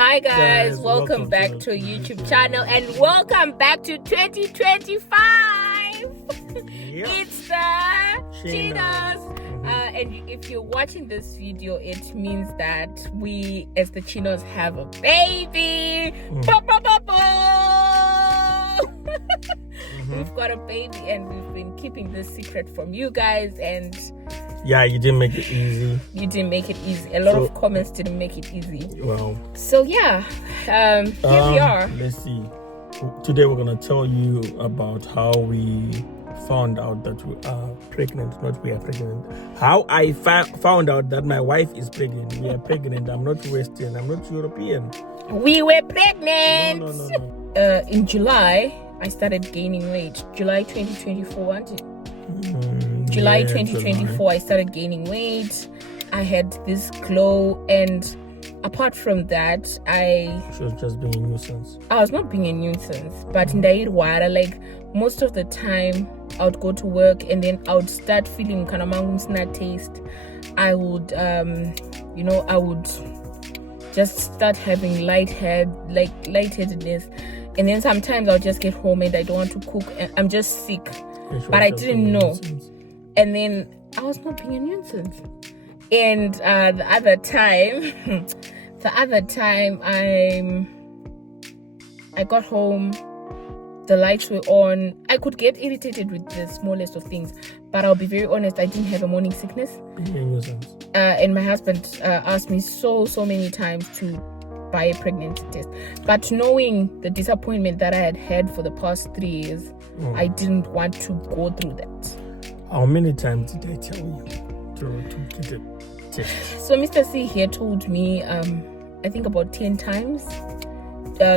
Hi guys, welcome back to a YouTube channel and welcome back to 2025. It's the Chinos. And if you're watching this video, it means that we as the Chinos have a baby. We've got a baby and we've been keeping this secret from you guys, and yeah, you didn't make it easy. You didn't make it easy. A lot of comments didn't make it easy. Wow. So yeah, here we are. Let's see. Today we're gonna tell you about how we found out that we are pregnant. Not we are pregnant. How I found out that my wife is pregnant. We are pregnant. I'm not Western. I'm not European. We were pregnant. No. In July, I started gaining weight. July 2024. July 2024, I started gaining weight. I had this glow, and apart from that, she was just being a nuisance. I was not being a nuisance, but in the water, like most of the time, I would go to work and then I would start feeling kind of snot taste. I would, I would just start having lightheadedness, and then sometimes I'll just get home and I don't want to cook, and I'm just sick, but I didn't know. And then I was not being a nuisance. And the other time, I got home, the lights were on. I could get irritated with the smallest of things, but I'll be very honest, I didn't have a morning sickness. And my husband asked me so many times to buy a pregnancy test. But knowing the disappointment that I had for the past 3 years, I didn't want to go through that. How many times did I tell you to get it tested? So Mr. C here told me, I think about 10 times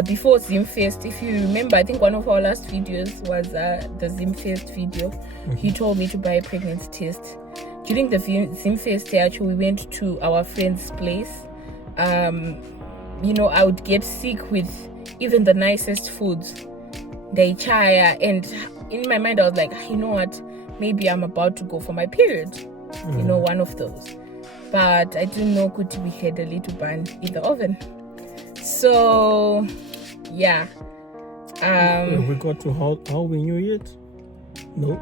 before Zimfest. If you remember, I think one of our last videos was the Zimfest video. He told me to buy a pregnancy test. During the Zimfest, actually, we went to our friend's place. I would get sick with even the nicest foods, the chaya, and in my mind I was like, you know what, maybe I'm about to go for my period, one of those. But I didn't know we had a little bun in the oven. So yeah, we got to how we knew it? No.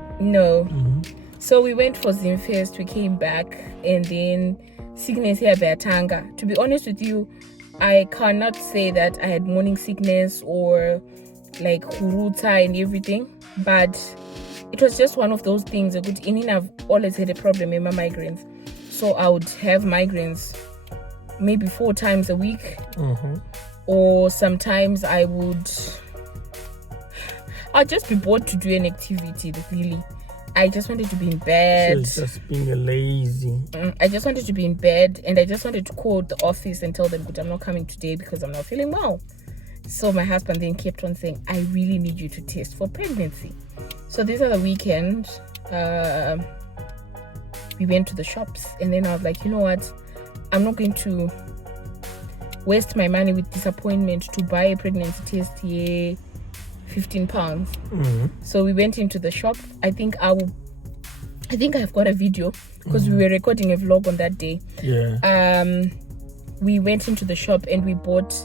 So we went for Zimfest, we came back, and then sickness here Beatanga. To be honest with you, I cannot say that I had morning sickness or like huruta and everything, but it was just one of those things. I've always had a problem with my migraines, so I would have migraines maybe 4 times a week, or sometimes I'd just be bored to do an activity. Really, I just wanted to be in bed. So it's just being lazy. I just wanted to be in bed, and I just wanted to call the office and tell them, I'm not coming today because I'm not feeling well. So my husband then kept on saying, I really need you to test for pregnancy. So this other weekend, we went to the shops, and then I was like, you know what? I'm not going to waste my money with disappointment to buy a pregnancy test here, £15. So we went into the shop. I think I've got a video because we were recording a vlog on that day. Yeah. We went into the shop and we bought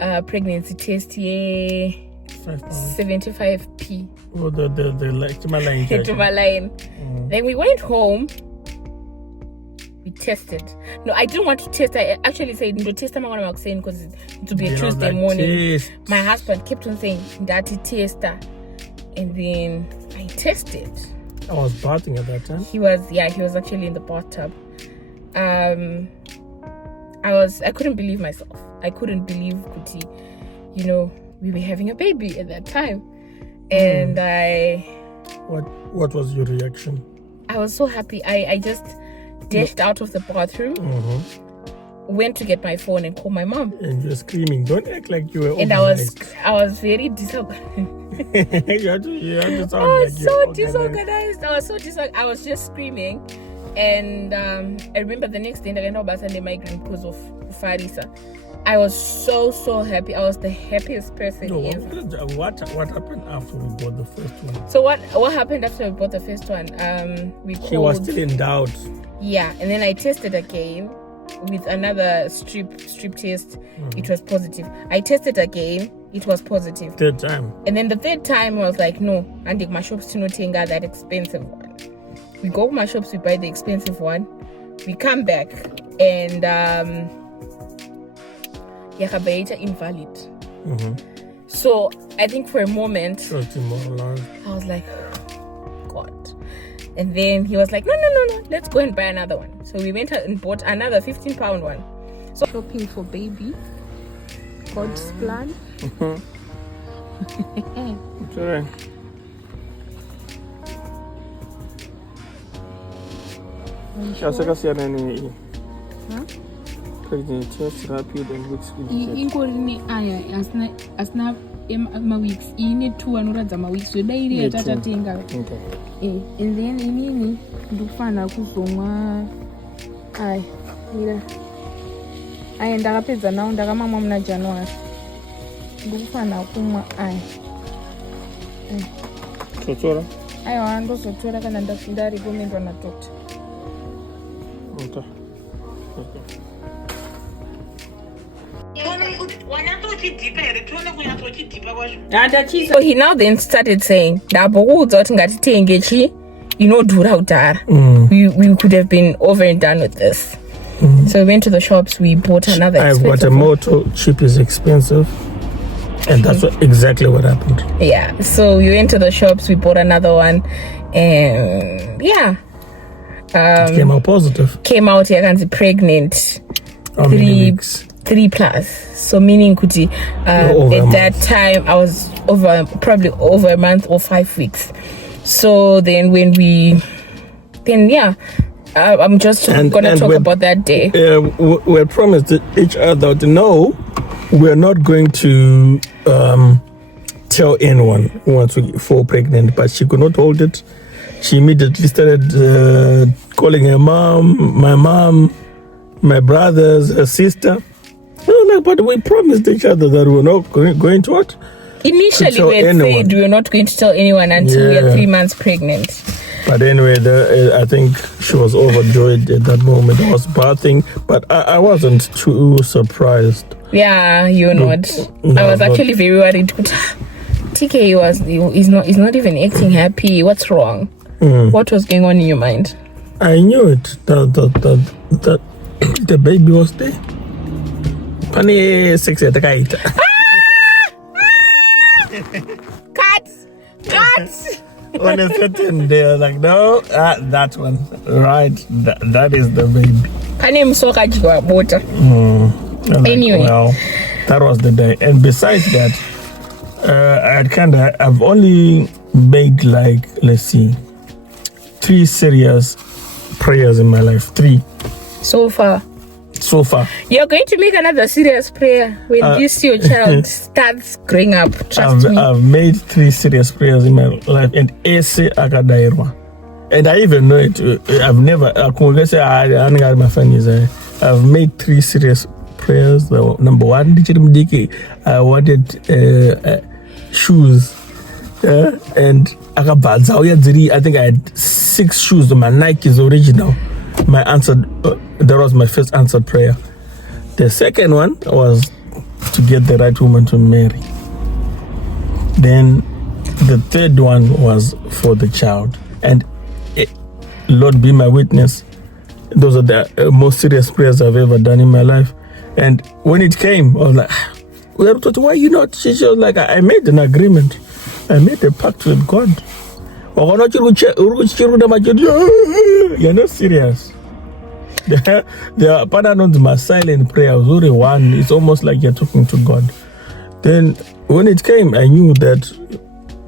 a pregnancy test here, 75p. Oh, the Tumaline. Then we went home. We tested. No, I didn't want to test. I actually said, no, test I'm going to say because it would be a Tuesday morning. My husband kept on saying, that tester. And then I tested. I was bathing at that time. He was actually in the bathtub. I couldn't believe myself. I couldn't believe Kuti, we were having a baby at that time. And What was your reaction? I was so happy. I just dashed out of the bathroom, went to get my phone and call my mom. And you're screaming. Don't act like you were. And I was very disorganized. you had to sound I was like so disorganized. I was just screaming. And I remember the next day I got a Sunday migraine because of Farisa. I was so happy. I was the happiest person ever. What happened after we bought the first one? So what happened after we bought the first one? She was still in doubt. Yeah, and then I tested again with another strip test. It was positive. I tested again. It was positive. Third time. And then the third time I was like, no, and my shops to not take that expensive one. We go to my shops, we buy the expensive one. We come back and invalid. So I think for a moment I was like, God. And then he was like, no, let's go and buy another one. So we went and bought another 15-pound one. So shopping for baby, God's plan. It's alright. Pregnancy test rapid and weeks ingorine aya asina weeks ine 2 anoradza weeks zvodairi yatatatenga and then inini ndikufanira kuzomwa aya ndakapedza nawo ndakamamwa muna January ndikufanira kumwa aya totora aiwa ndozotora kana ndarekomendwa nadhokta. So he now then started saying, we could have been over and done with this. So we went to the shops, we bought another I've got a motto, cheap is expensive. And that's exactly what happened. Yeah, so we went to the shops, we bought another one, and it came out positive. Came out pregnant. How many weeks? 3+. So meaning Kuti, at that time I was probably over a month or 5 weeks. So then I'm just gonna talk about that day. We promised each other that no, we're not going to tell anyone who wants to fall pregnant, but she could not hold it. She immediately started calling her mom, my brothers, her sister. But we promised each other that we're not going to what? Initially, we had said we were not going to tell anyone until we are 3 months pregnant. But anyway, I think she was overjoyed at that moment. I was bathing, but I wasn't too surprised. Yeah, you're not. I was actually very worried. TK is not even acting happy. What's wrong? What was going on in your mind? I knew it. That the baby was there. Funny sex at the kite. Cut! On a certain day, I was like, no, that one. Right, that is the baby. Anyway. Well, that was the day. And besides that, I've only made 3 serious prayers in my life. 3. So far. You're going to make another serious prayer when your child starts growing up. Trust me. I've made 3 serious prayers in my life, and ese akadairwa. And I even know it. I've made 3 serious prayers. Number 1, I wanted shoes. And I think I had 6 shoes. My Nike's original. That was my first answered prayer. The second one was to get the right woman to marry. Then the third one was for the child. And Lord be my witness, those are the most serious prayers I've ever done in my life. And when it came, I was like, why you not? She was like, I made an agreement I made a pact with God. You're not serious. The Padanons my silent prayer was only one. It's almost like you're talking to God. Then when it came, I knew that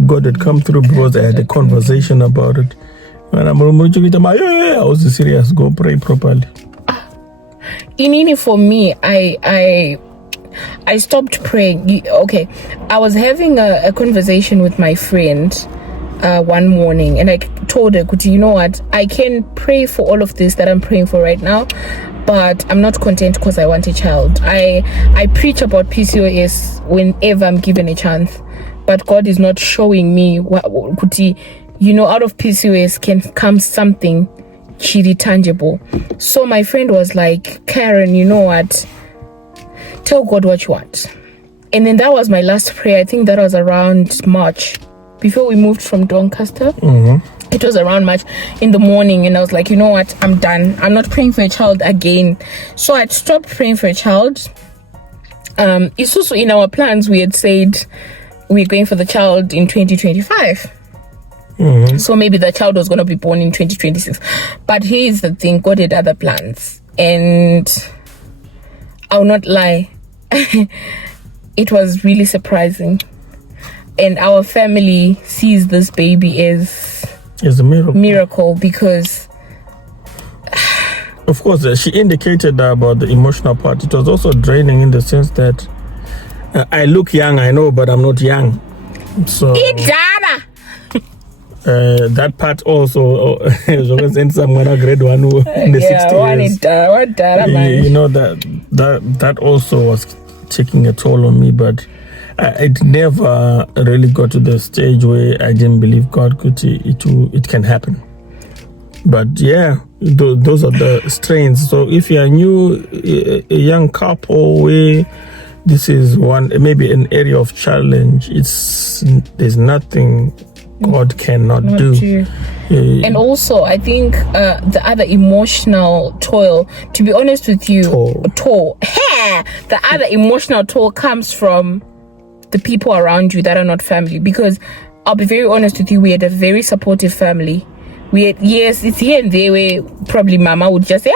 God had come through because I had a conversation about it. And I was serious. Go pray properly. Inini, for me, I stopped praying. Okay, I was having a conversation with my friend one morning, and I told her, Kuti, you know what, I can pray for all of this that I'm praying for right now, but I'm not content because I want a child. I preach about PCOS whenever I'm given a chance, but God is not showing me what, Kuti, you know, out of PCOS can come something chiri tangible. So my friend was like, Karen, you know what, tell God what you want. And then that was my last prayer. I think that was around March, before we moved from Doncaster. It was around March in the morning, and I was like, you know what, I'm done. I'm not praying for a child again. So I stopped praying for a child. It's also in our plans, we had said we're going for the child in 2025. So maybe the child was going to be born in 2026. But here's the thing, God had other plans. And I'll not lie, it was really surprising. And our family sees this baby as a miracle. Because of course, she indicated about the emotional part. It was also draining in the sense that I look young, I know, but I'm not young. So that part also is always in someone grade 1 in the 60s. You know, that also was taking a toll on me, but it never really got to the stage where I didn't believe God it can happen. But yeah, those are the strains. So if you are new, a young couple where this is maybe an area of challenge, there's nothing God cannot do. And also, I think the other emotional toil, to be honest with you, the other emotional toll comes from the people around you that are not family. Because I'll be very honest with you, we had a very supportive family. Yes, it's here and there where probably mama would just say,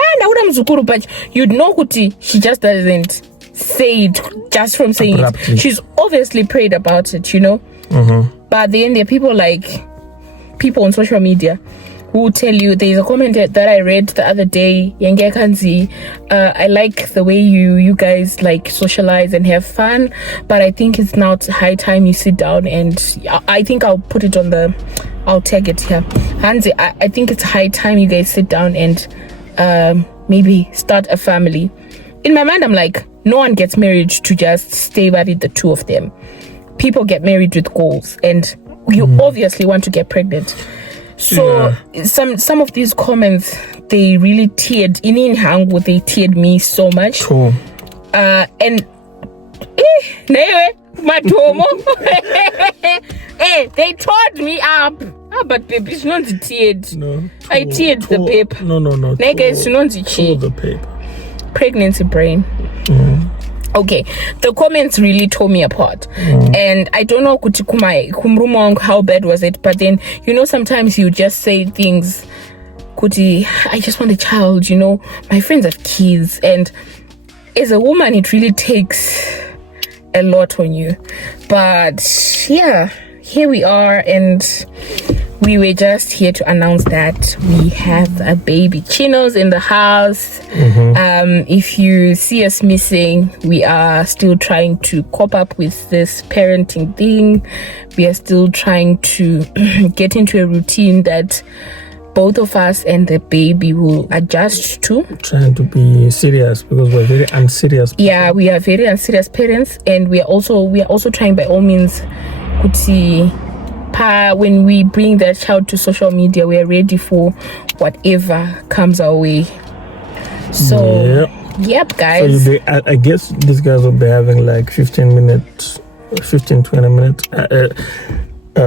but you'd know Kuti, she just doesn't say it just from saying abruptly. She's obviously prayed about it, you know. But then there are people on social media who tell you, there's a comment that I read the other day, Yenge Kanzi, I like the way you guys like socialize and have fun, but I think it's now high time you sit down, and I think I'll put it on I'll tag it here. Hanzi, I think it's high time you guys sit down and maybe start a family. In my mind, I'm like, no one gets married to just stay married, the two of them. People get married with goals, and you obviously want to get pregnant. So some of these comments, they really teared they teared me so much. And they tore me up. But baby, it's not teared. No, I teared the paper. No. It's not the paper. Pregnancy brain. Okay, the comments really tore me apart. And I don't know how bad was it, but then, you know, sometimes you just say things, Kuti, I just want a child, you know, my friends have kids, and as a woman it really takes a lot on you. But yeah, here we are, and we were just here to announce that we have a baby. Chino's in the house. If you see us missing, we are still trying to cope up with this parenting thing. We are still trying to get into a routine that both of us and the baby will adjust to. Trying to be serious, because we're very unserious people. Yeah, we are very unserious parents, and we are also trying by all means to see when we bring that child to social media, we are ready for whatever comes our way. So yep, guys. So I guess these guys will be having like 15-20 minute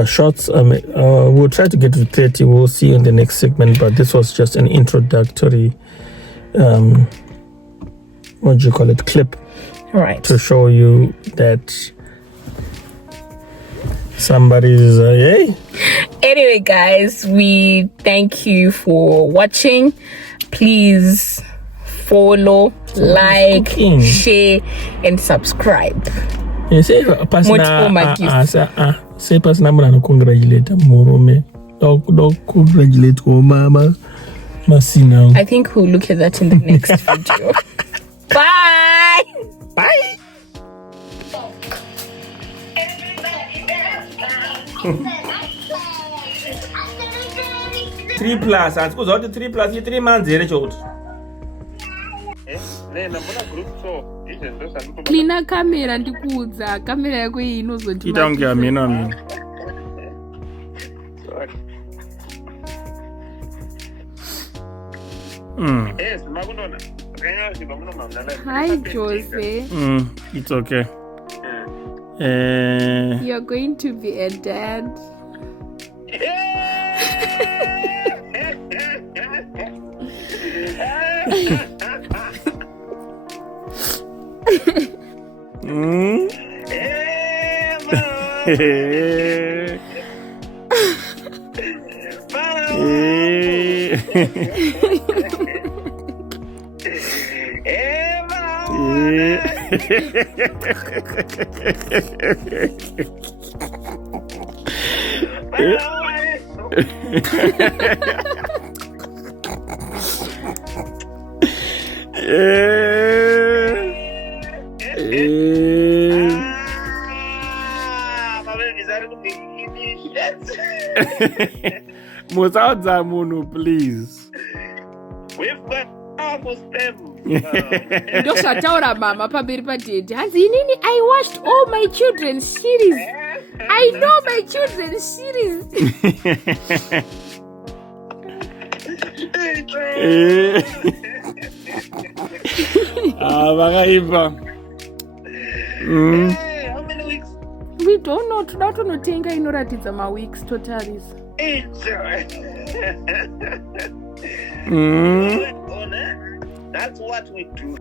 shots. We'll try to get to 30. We'll see in the next segment, but this was just an introductory clip, right, to show you that Somebody's hey. Anyway, guys, we thank you for watching. Please follow, like, share, and subscribe. Say person I'm congratulate Morome. Don't congratulate mama. Masina. I think we'll look at that in the next video. Bye. Bye. Three plus. And school out 3 plus. 3 months here, child. Cleaner camera ndikuudza kamera yako iyi inozoti Itangia mina. Hi Jose. It's okay. You're going to be a dad. Musaudza munhu, please. We've got powerful stem. Ndosvataura mama pamberi padhedhi. Hanzi inini I watched all my children's series. I know my children's series. Vakaipa. How many weeks? We don't know. Toda tonotenga inoratidza maweeks totarisa. That's what we do.